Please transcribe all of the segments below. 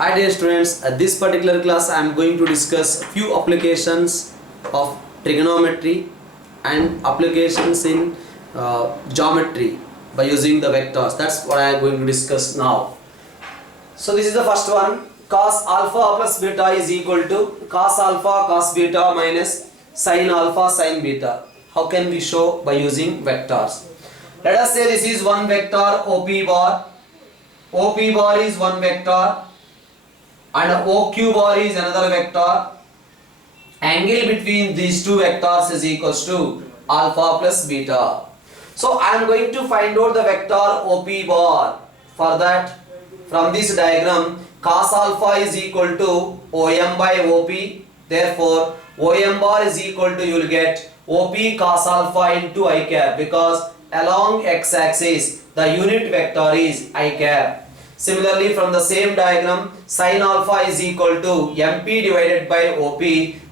Hi dear students, at this particular class I am going to discuss a few applications of trigonometry and applications in geometry by using the vectors. That's what I am going to discuss now. So this is the first one. Cos alpha plus beta is equal to cos alpha cos beta minus sin alpha sin beta. How can we show? By using vectors. Let us say this is one vector OP bar. OP bar is one vector and OQ bar is another vector. Angle between these two vectors is equals to alpha plus beta. So I am going to find out the vector OP bar. For that, from this diagram, cos alpha is equal to OM by OP. Therefore, OM bar is equal to, you will get OP cos alpha into I cap, because along x-axis the unit vector is I cap. Similarly, from the same diagram, sin alpha is equal to MP divided by OP.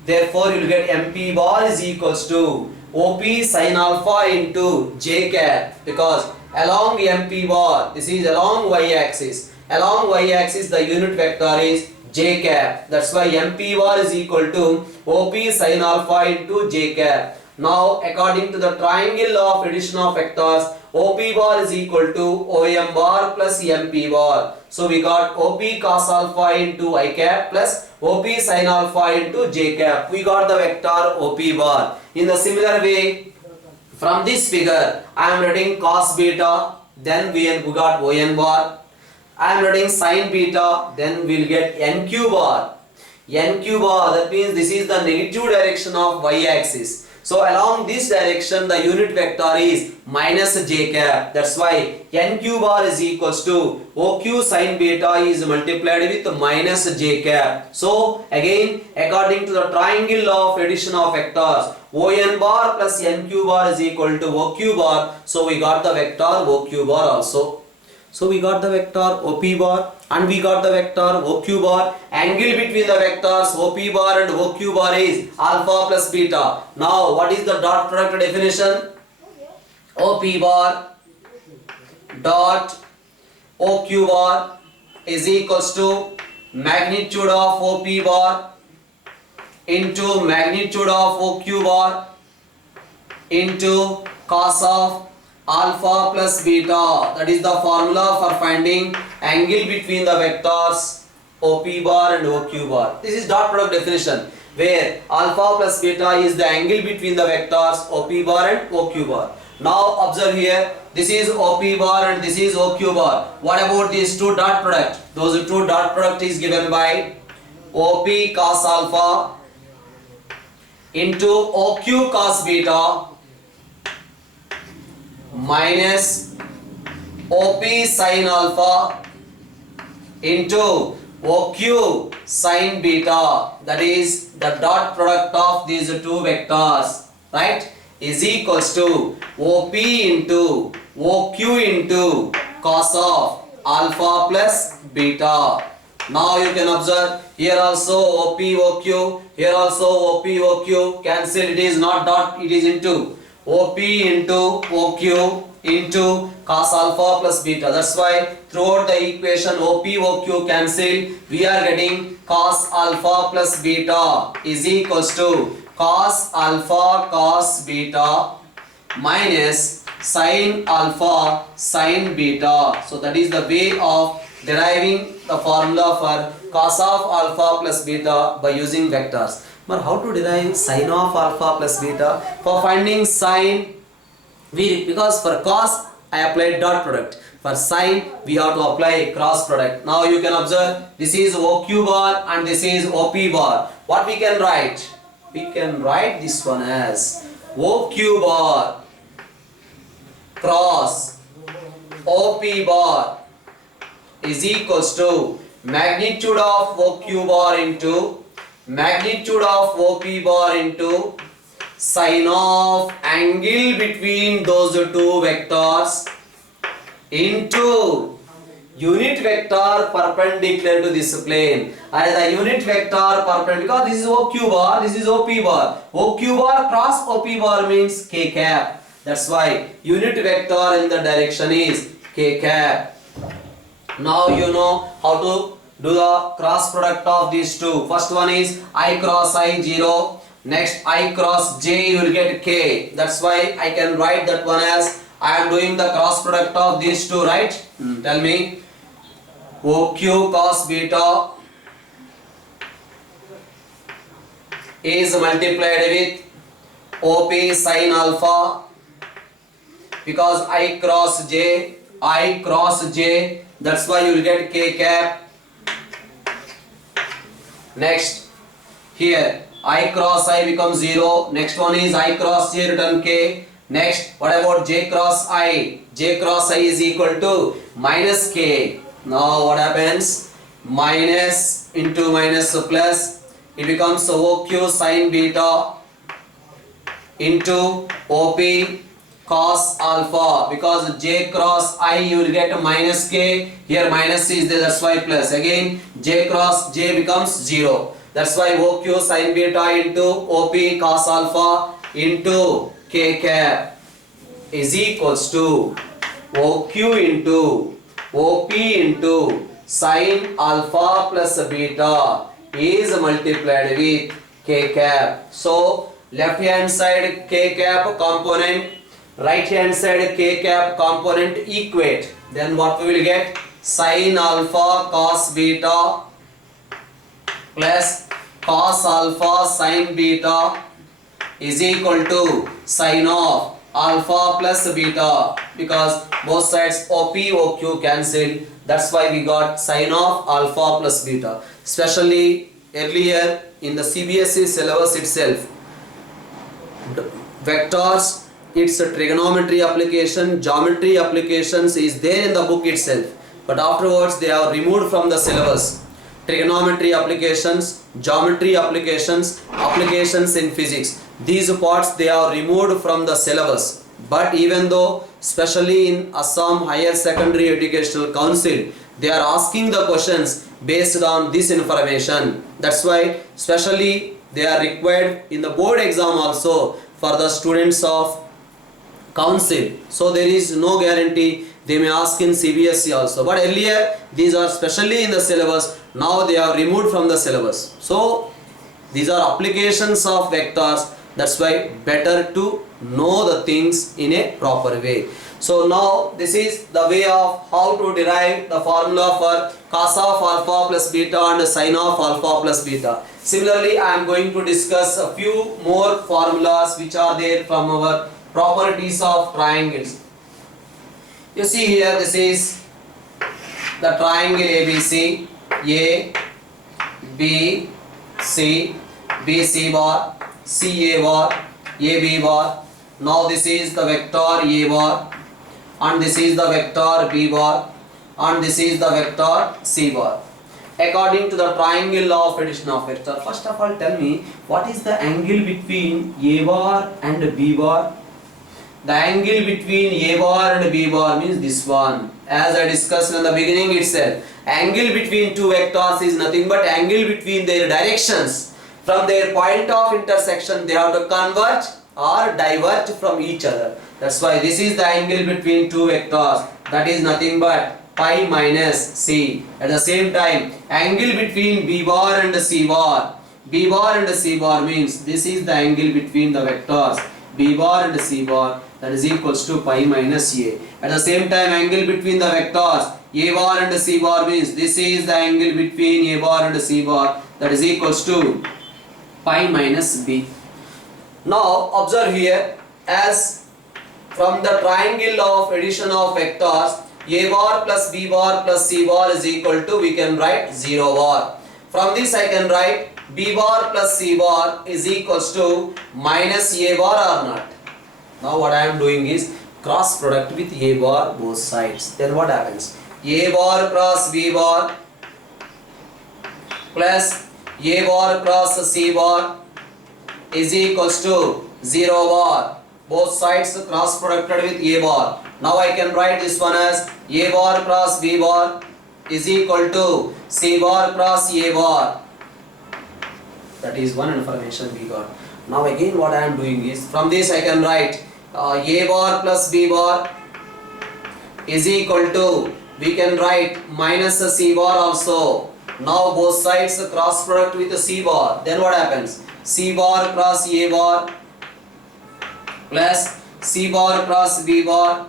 Therefore, you will get MP bar is equals to OP sin alpha into J cap, because along MP bar, this is along y-axis. Along y-axis, the unit vector is J cap. That's why MP bar is equal to OP sin alpha into J cap. Now, according to the triangle of addition of vectors, OP bar is equal to OM bar plus MP bar. So we got OP cos alpha into I cap plus OP sin alpha into J cap. We got the vector OP bar. In the similar way, from this figure, I am writing cos beta, then we got ON bar. I am writing sin beta, then we will get NQ bar. NQ bar, that means this is the negative direction of y-axis. So along this direction, the unit vector is minus J cap. That's why NQ bar is equals to OQ sin beta is multiplied with minus J cap. So again, according to the triangle of addition of vectors, ON bar plus NQ bar is equal to OQ bar. So we got the vector OQ bar also. So we got the vector OP bar and we got the vector OQ bar. Angle between the vectors OP bar and OQ bar is alpha plus beta. Now what is the dot product definition? OP bar dot OQ bar is equals to magnitude of OP bar into magnitude of OQ bar into cos of alpha plus beta. That is the formula for finding angle between the vectors OP bar and OQ bar. This is dot product definition, where alpha plus beta is the angle between the vectors OP bar and OQ bar. Now observe here, this is OP bar and this is OQ bar. What about these two dot product? Those two dot product is given by OP cos alpha into OQ cos beta minus OP sin alpha into OQ sin beta, that is the dot product of these two vectors, right, is equals to OP into OQ into cos of alpha plus beta. Now you can observe here also OP OQ, here also OP OQ, cancel, it is not dot, it is into OP into OQ into cos alpha plus beta. That's why throughout the equation OP OQ cancel, we are getting cos alpha plus beta is equals to cos alpha cos beta minus sin alpha sin beta. So that is the way of deriving the formula for cos of alpha plus beta by using vectors. But how to derive sin of alpha plus beta? For finding sin, because for cos I applied dot product, for sin we have to apply cross product. Now you can observe this is OQ bar and this is OP bar. What we can write? We can write this one as OQ bar cross OP bar is equals to magnitude of OQ bar into magnitude of OP bar into sin of angle between those two vectors into unit vector perpendicular to this plane. And the unit vector perpendicular, this is OQ bar, this is OP bar. OQ bar cross OP bar means K cap. That's why unit vector in the direction is K cap. Now you know how to do the cross product of these two. First one is I cross I 0. Next I cross j, you will get k. That's why I can write that one as I am doing the cross product of these two, right? Tell me. OQ cos beta is multiplied with OP sin alpha, because I cross j, that's why you will get k cap. Next, here I cross I becomes 0. Next one is I cross j, return k. Next, what about j cross I? J cross I is equal to minus k. Now what happens? Minus into minus plus, it becomes OQ sin beta into OP cos alpha, because j cross I you will get minus k, here minus is there, that's why plus. Again j cross j becomes 0, that's why OQ sin beta into OP cos alpha into k cap is equals to OQ into OP into sin alpha plus beta is multiplied with k cap. So left hand side k cap component, right hand side k cap component equate, then what we will get? Sin alpha cos beta plus cos alpha sin beta is equal to sin of alpha plus beta, because both sides OP OQ cancel, that's why we got sin of alpha plus beta. Especially earlier in the CBSE syllabus itself, vectors, it's a trigonometry application, geometry applications is there in the book itself, but afterwards they are removed from the syllabus. Trigonometry applications, geometry applications, applications in physics, these parts they are removed from the syllabus. But even though, especially in Assam Higher Secondary Educational Council, they are asking the questions based on this information. That's why especially they are required in the board exam also for the students of council. So there is no guarantee they may ask in CBSE also. But earlier these are specially in the syllabus. Now they are removed from the syllabus. So these are applications of vectors. That's why better to know the things in a proper way. So now this is the way of how to derive the formula for cos of alpha plus beta and sin of alpha plus beta. Similarly, I am going to discuss a few more formulas which are there from our properties of triangles. You see here, this is the triangle ABC, A, B, C, BC bar, CA bar, AB bar. Now this is the vector A bar, and this is the vector B bar, and this is the vector C bar. According to the triangle law of addition of vector, first of all tell me what is the angle between A bar and B bar? The angle between A bar and B bar means this one. As I discussed in the beginning itself, angle between two vectors is nothing but angle between their directions. From their point of intersection, they have to converge or diverge from each other. That's why this is the angle between two vectors. That is nothing but pi minus c. At the same time, angle between B bar and C bar. B bar and C bar means this is the angle between the vectors B bar and C bar, that is equals to pi minus a. At the same time, angle between the vectors A bar and C bar means this is the angle between A bar and C bar, that is equals to pi minus b. Now observe here, as from the triangle law of addition of vectors, A bar plus B bar plus C bar is equal to, we can write 0 bar. From this I can write B bar plus C bar is equals to minus A bar or not. Now what I am doing is cross product with A bar both sides. Then what happens? A bar cross B bar plus A bar cross C bar is equals to 0 bar. Both sides cross producted with A bar. Now I can write this one as A bar cross B bar is equal to C bar cross A bar. That is one information we got. Now again what I am doing is, from this I can write A bar plus B bar is equal to, we can write minus C bar also. Now both sides cross product with C bar. Then what happens? C bar cross A bar plus C bar cross B bar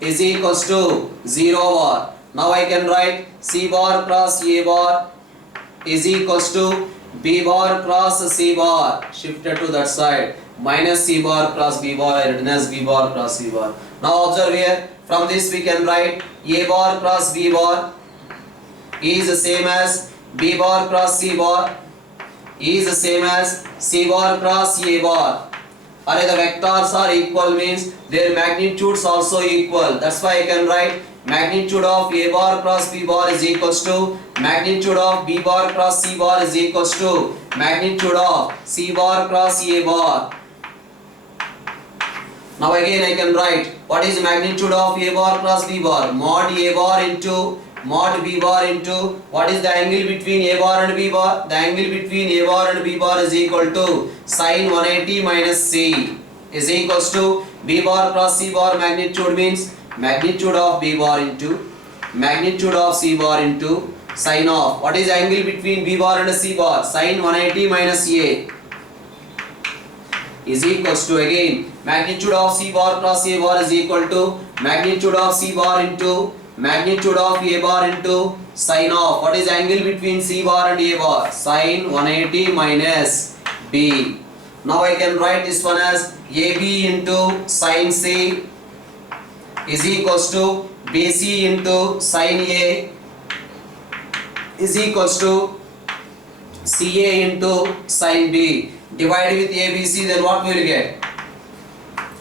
is equals to 0 bar. Now I can write C bar cross A bar is equals to B bar cross C bar, shifted to that side, minus C bar cross B bar, written as B bar cross C bar. Now observe here, from this we can write A bar cross B bar is the same as B bar cross C bar is the same as C bar cross A bar. Array the vectors are equal means their magnitudes also equal. That's why I can write magnitude of A bar cross B bar is equals to magnitude of B bar cross C bar is equals to magnitude of C bar cross A bar. Now again I can write what is magnitude of A bar cross B bar? Mod A bar into mod B bar into what is the angle between A bar and B bar? The angle between A bar and B bar is equal to sin 180 minus C is equals to B bar cross C bar. Magnitude means magnitude of B bar into magnitude of C bar into sin of what is the angle between B bar and C bar? Sin 180 minus A is equals to again magnitude of C bar cross A bar is equal to magnitude of C bar into magnitude of A bar into sin of what is the angle between C bar and A bar? Sin 180 minus B. Now I can write this one as AB into sin C is equals to BC into sin A is equals to CA into sin B. Divide with ABC, then what we will get?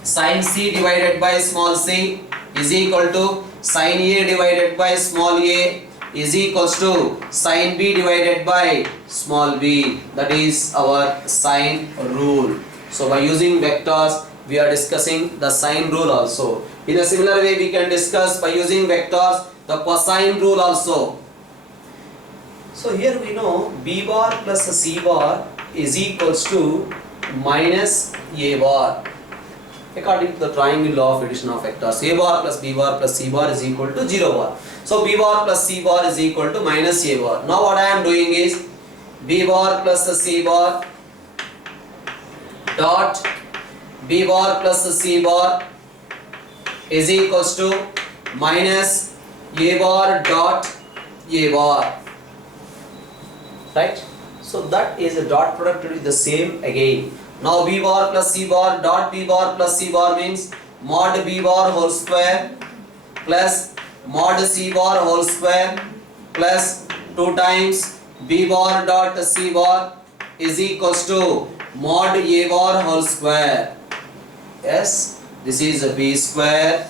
Sin C divided by small c is equal to sin A divided by small a is equals to sin B divided by small b. That is our sine rule. So by using vectors we are discussing the sine rule also. In a similar way we can discuss by using vectors the cosine rule also. So here we know B bar plus C bar is equals to minus A bar. According to the triangle law of addition of vectors, A bar plus B bar plus C bar is equal to 0 bar. So B bar plus C bar is equal to minus A bar. Now what I am doing is B bar plus C bar dot B bar plus C bar is equals to minus A bar dot A bar. Right? So that is a dot product with the same again. Now B bar plus C bar dot B bar plus C bar means mod B bar whole square plus mod C bar whole square plus 2 times B bar dot C bar is equals to mod A bar whole square. Yes, this is a B square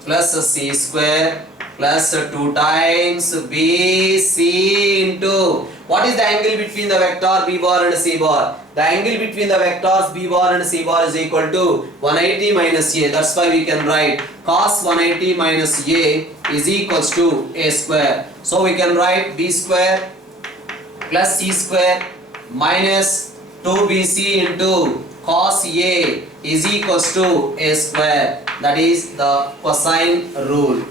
plus a C square plus 2 times BC into what is the angle between the vector B bar and C bar? The angle between the vectors B bar and C bar is equal to 180 minus A. That's why we can write cos 180 minus A is equals to A square. So we can write B square plus C square minus 2BC into cos A is equals to A square. That is the cosine rule.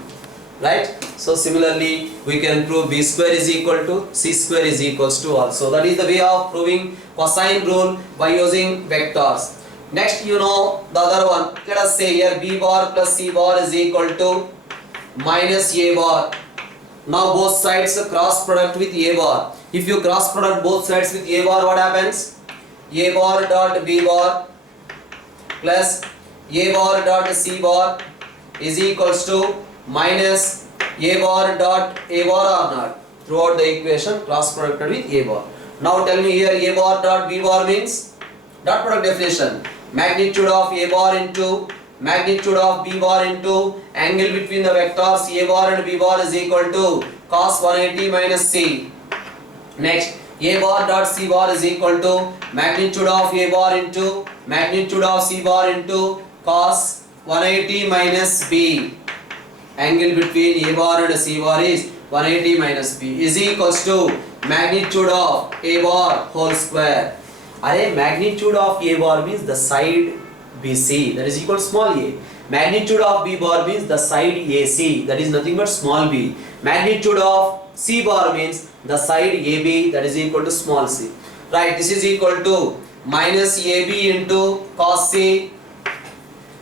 Right? So similarly we can prove B square is equal to C square is equals to also. That is the way of proving cosine rule by using vectors. Next you know the other one. Let us say here B bar plus C bar is equal to minus A bar. Now both sides cross product with A bar. If you cross product both sides with A bar, what happens? A bar dot B bar plus A bar dot C bar is equals to minus A bar dot A bar or not. Throughout the equation cross producted with A bar. Now tell me here A bar dot B bar means dot product definition. Magnitude of A bar into magnitude of B bar into angle between the vectors A bar and B bar is equal to cos 180 minus C. Next A bar dot C bar is equal to magnitude of A bar into magnitude of C bar into cos 180 minus B. Angle between A bar and C bar is 180 minus B is equals to magnitude of A bar whole square. Array magnitude of A bar means the side BC, that is equal to small a. Magnitude of B bar means the side AC, that is nothing but small b. Magnitude of C bar means the side AB, that is equal to small c. Right, this is equal to minus AB into cos C.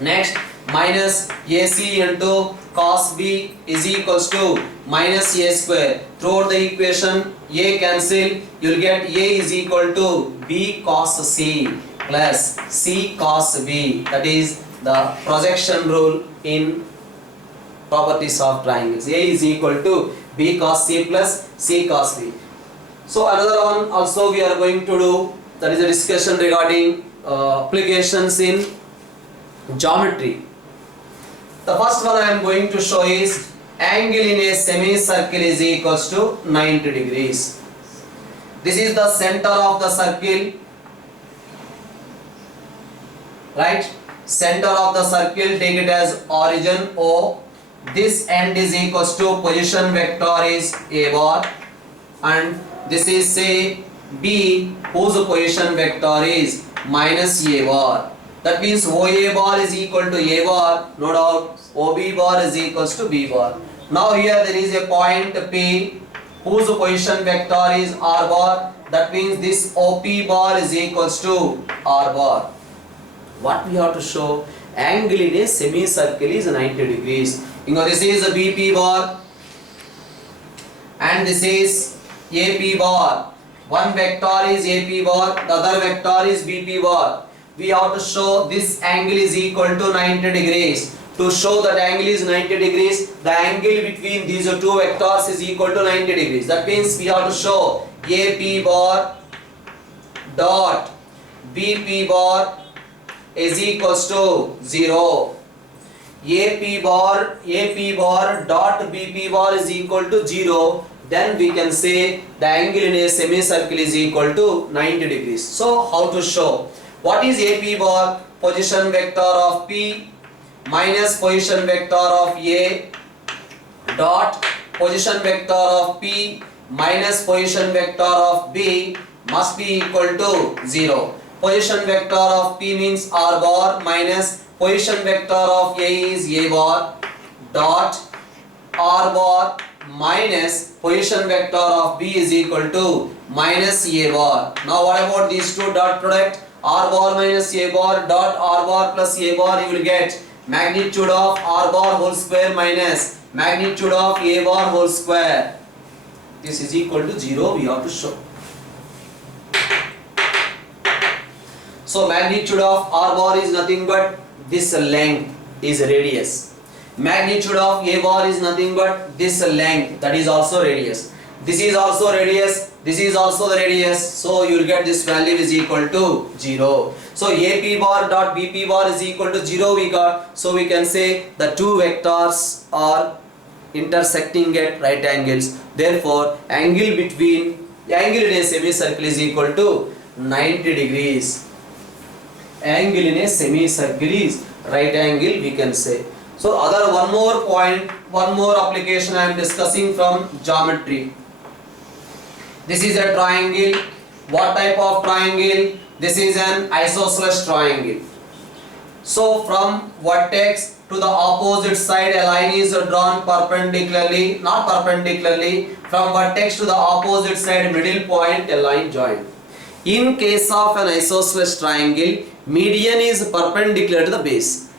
Next, minus AC into cos B is equals to minus A square. Throughout the equation, A cancel, you will get A is equal to B cos C plus C cos B. That is the projection rule in properties of triangles. A is equal to B cos C plus C cos B. So another one also we are going to do, that is a discussion regarding applications in geometry. The first one I am going to show is angle in a semicircle is equals to 90 degrees. This is the center of the circle, right? Center of the circle, take it as origin O. This end is equals to position vector is A bar, and this is say B whose position vector is minus A bar. That means OA bar is equal to A bar, no doubt. OB bar is equals to B bar. Now here there is a point P whose position vector is R bar. That means this OP bar is equals to R bar. What we have to show? Angle in a semicircle is 90 degrees. You know, this is a BP bar and this is AP bar. One vector is AP bar, the other vector is BP bar. We have to show this angle is equal to 90 degrees. To show that angle is 90 degrees, the angle between these two vectors is equal to 90 degrees. That means we have to show AP bar dot BP bar is equals to 0. AP bar dot BP bar is equal to 0. Then we can say the angle in a semicircle is equal to 90 degrees. So how to show? What is AP bar? Position vector of P minus position vector of A dot position vector of P minus position vector of B must be equal to 0. Position vector of P means R bar minus position vector of A is A bar dot R bar minus position vector of B is equal to minus A bar. Now what about these two dot product? R bar minus A bar dot R bar plus A bar, you will get magnitude of R bar whole square minus magnitude of A bar whole square. This is equal to 0, we have to show. So magnitude of R bar is nothing but this length is radius. Magnitude of A bar is nothing but this length, that is also radius. This is also radius, this is also the radius, so you will get this value is equal to 0. So AP bar dot BP bar is equal to 0 we got, so we can say the two vectors are intersecting at right angles. Therefore, angle between angle in a semicircle is equal to 90 degrees. Angle in a semicircle is right angle, we can say. So other one more point, one more application I am discussing from geometry. This is a triangle. What type of triangle? This is an isosceles triangle. So from vertex to the opposite side a line is drawn perpendicularly, not perpendicularly, from vertex to the opposite side middle point a line joined. In case of an isosceles triangle, median is perpendicular to the base.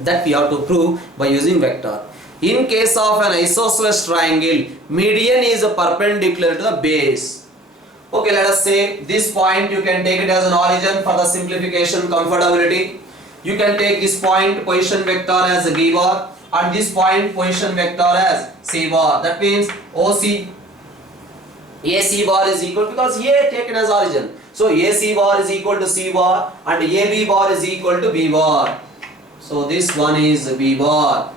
That we have to prove by using vector. In case of an isosceles triangle, median is perpendicular to the base. Okay, let us say this point you can take it as an origin for the simplification comfortability. You can take this point position vector as a B bar and this point position vector as C bar. That means OC AC bar is equal, because A taken as origin. So AC bar is equal to C bar and AB bar is equal to B bar. So this one is B bar,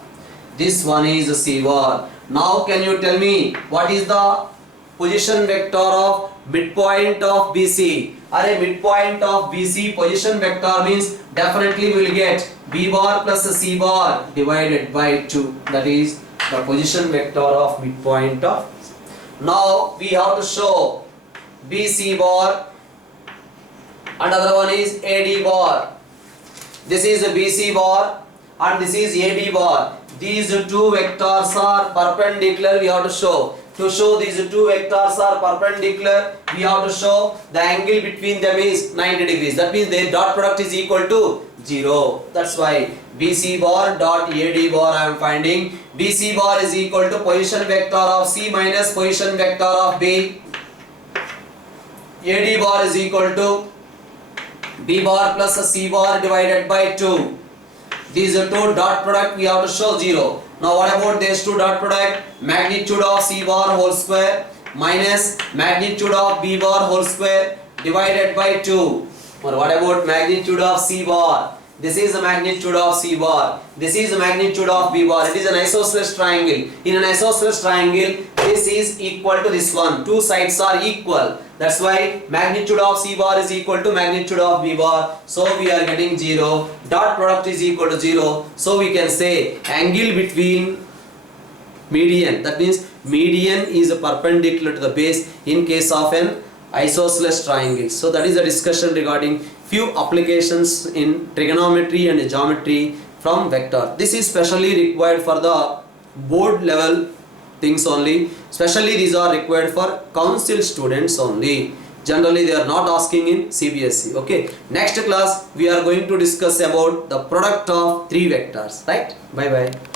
this one is C bar. Now can you tell me what is the position vector of midpoint of BC? Array midpoint of BC position vector means definitely we will get B bar plus C bar divided by 2. That is the position vector of midpoint of. Now we have to show BC bar and other one is AD bar. This is a BC bar and this is AD bar. These two vectors are perpendicular, we have to show. to show these two vectors are perpendicular, we have to show the angle between them is 90 degrees. That means their dot product is equal to 0. That's why BC bar dot AD bar I am finding. BC bar is equal to position vector of C minus position vector of B. AD bar is equal to B bar plus a C bar divided by 2. These are two dot product we have to show 0. Now what about these two dot product? Magnitude of C bar whole square minus magnitude of B bar whole square divided by 2. Or what about magnitude of C bar? This is the magnitude of C bar. This is the magnitude of B bar. It is an isosceles triangle. In an isosceles triangle, this is equal to this one. Two sides are equal. That's why magnitude of C bar is equal to magnitude of B bar. So we are getting 0. Dot product is equal to 0. So we can say angle between median. That means median is perpendicular to the base in case of an isosceles triangle. So that is the discussion regarding few applications in trigonometry and geometry from vector. This is specially required for the board level things only. Especially these are required for council students only. Generally they are not asking in CBSE. Okay. Next class we are going to discuss about the product of three vectors. Right. Bye bye.